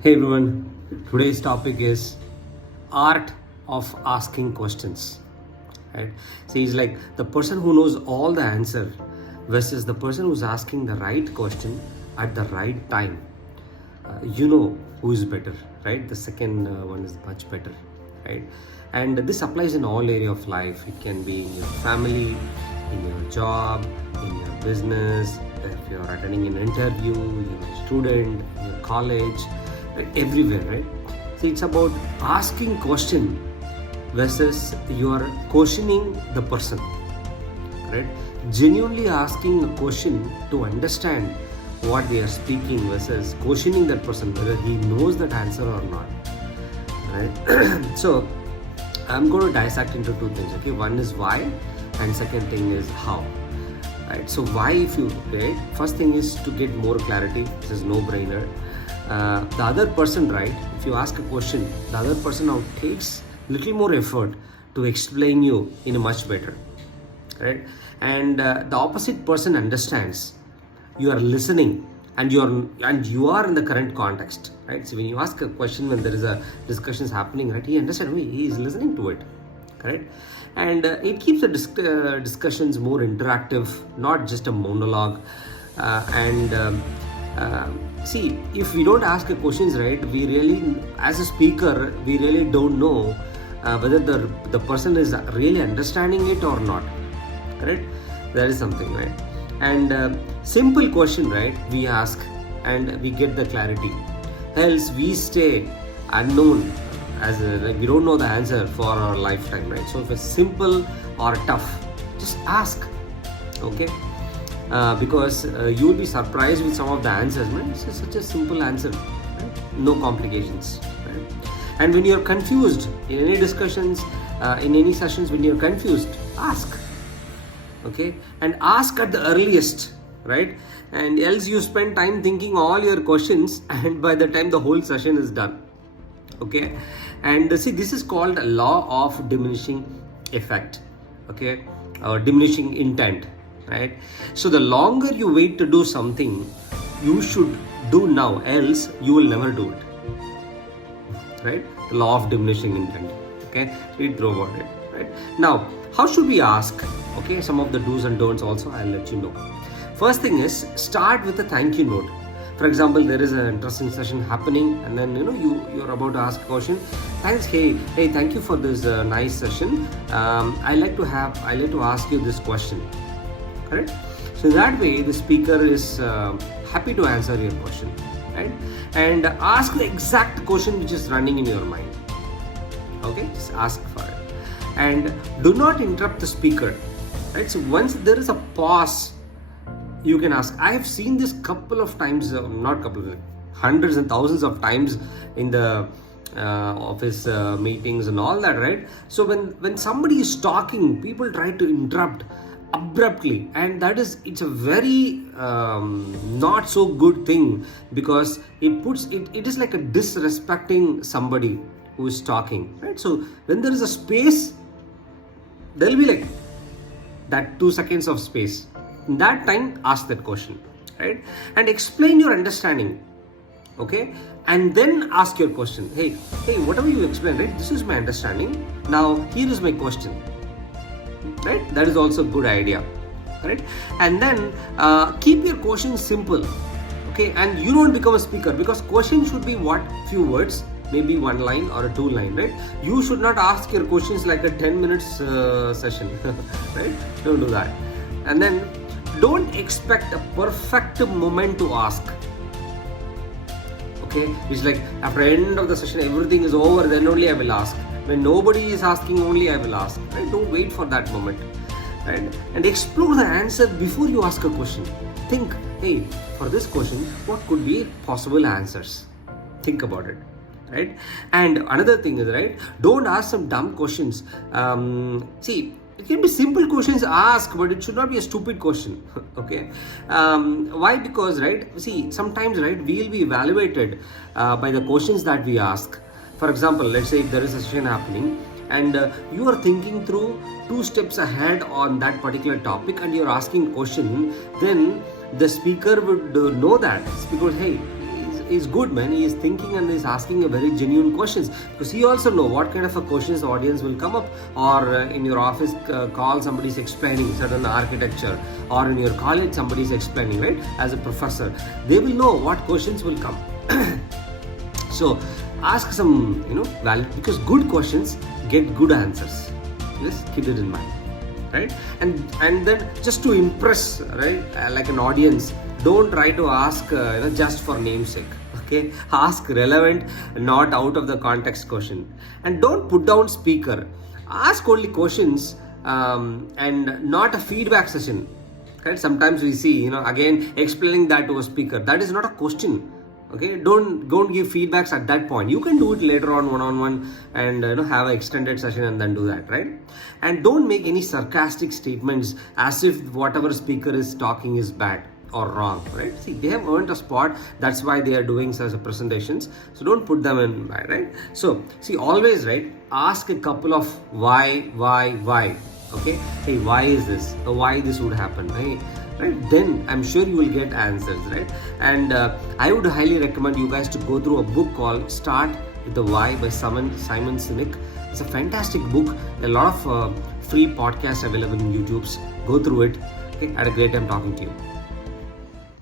Hey everyone, today's topic is art of asking questions. Right? See, it's like the person who knows all the answer versus the person who's asking the right question at the right time. You know who is better, right? The second one is much better, right? And this applies in all area of life. It can be in your family, in your job, in your business, if you're attending an interview, you're a student, in your college, right? Everywhere, right? So it's about asking question versus you're questioning the person, right? Genuinely asking a question to understand what they are speaking versus questioning that person whether he knows that answer or not, right? So I'm going to dissect into two things. Okay, one is why and second thing is how, right? So why, if you, right, first thing is to get more clarity. This is no brainer. The other person, right, if you ask a question, the other person now takes little more effort to explain you in a much better, right? And the opposite person understands you are listening and you are in the current context, right? So when you ask a question, when there is a discussions happening, right, he understands, he is listening to it, correct? And it keeps the discussions more interactive, not just a monologue. See, if we don't ask questions, right, we really, as a speaker, we really don't know whether the person is really understanding it or not, correct? That is something, right? And simple question, right, we ask and we get the clarity, else we stay unknown, as we don't know the answer for our lifetime, right? So if it's simple or tough, just ask, okay? Because you will be surprised with some of the answers, man. It's such a simple answer, right? No complications, right? And when you're confused in any discussions, in any sessions, when you're confused, ask, okay? And ask at the earliest, right? And else you spend time thinking all your questions and by the time the whole session is done, okay? And see, this is called a law of diminishing effect, okay? Or diminishing intent, right? So the longer you wait to do something, you should do now, else you will never do it, right? The law of diminishing intent, okay? Read through about it, right? Now, how should we ask? Okay, some of the do's and don'ts also I'll let you know. First thing is, start with a thank you note. For example, there is an interesting session happening and then you're about to ask a question. Thanks, hey, thank you for this nice session. I like to ask you this question, correct? So that way the speaker is happy to answer your question, right? And ask the exact question which is running in your mind, okay? Just ask for it and do not interrupt the speaker, right? So once there is a pause, you can ask. I have seen this couple of times, hundreds and thousands of times in the office meetings and all that, right? So when somebody is talking, people try to interrupt abruptly, and it's a very not so good thing, because it is like a disrespecting somebody who is talking, right? So when there is a space, there will be like that 2 seconds of space. In that time, ask that question, right? And explain your understanding, okay? And then ask your question. Hey, whatever you explain, right? This is my understanding. Now, here is my question, right? That is also a good idea, right? And then keep your questions simple, okay? And you don't become a speaker, because question should be what? Few words, maybe 1 line or a 2 line, right? You should not ask your questions like a 10 minutes session, right? Don't do that. And then don't expect a perfect moment to ask, okay? It's like after the end of the session, everything is over, then only I will ask. When nobody is asking, only I will ask, right? Don't wait for that moment, right? And explore the answer before you ask a question. Think, hey, for this question, what could be possible answers? Think about it, right? And another thing is, right, don't ask some dumb questions. See, it can be simple questions ask, but it should not be a stupid question, okay? Why? Because, right, see, sometimes, right, we will be evaluated by the questions that we ask. For example, let's say if there is a session happening and you are thinking through 2 steps ahead on that particular topic and you're asking question, then the speaker would know that, because hey, is good, man. He is thinking and is asking a very genuine questions, because he also know what kind of a questions the audience will come up. Or in your office call, somebody is explaining certain architecture, or in your college somebody is explaining, right? As a professor, they will know what questions will come. So ask some, valid, because good questions get good answers. Just keep it in mind, right? And then just to impress, right, like an audience, don't try to ask just for namesake. Okay, ask relevant, not out of the context question. And don't put down speaker. Ask only questions, and not a feedback session. Right? Sometimes we see, again explaining that to a speaker. That is not a question. Okay, don't give feedbacks at that point. You can do it later on, one-on-one, and have an extended session and then do that, right? And don't make any sarcastic statements as if whatever speaker is talking is bad or wrong, right? See, they have earned a spot, that's why they are doing such presentations, so don't put them in, right? So see, always, right, ask a couple of why. Okay, hey, why is this, or why this would happen, right? Then I'm sure you will get answers, right? And I would highly recommend you guys to go through a book called Start with the Why by Simon Sinek. It's a fantastic book. A lot of free podcasts available in YouTube. Go through it. Okay, I had a great time talking to you.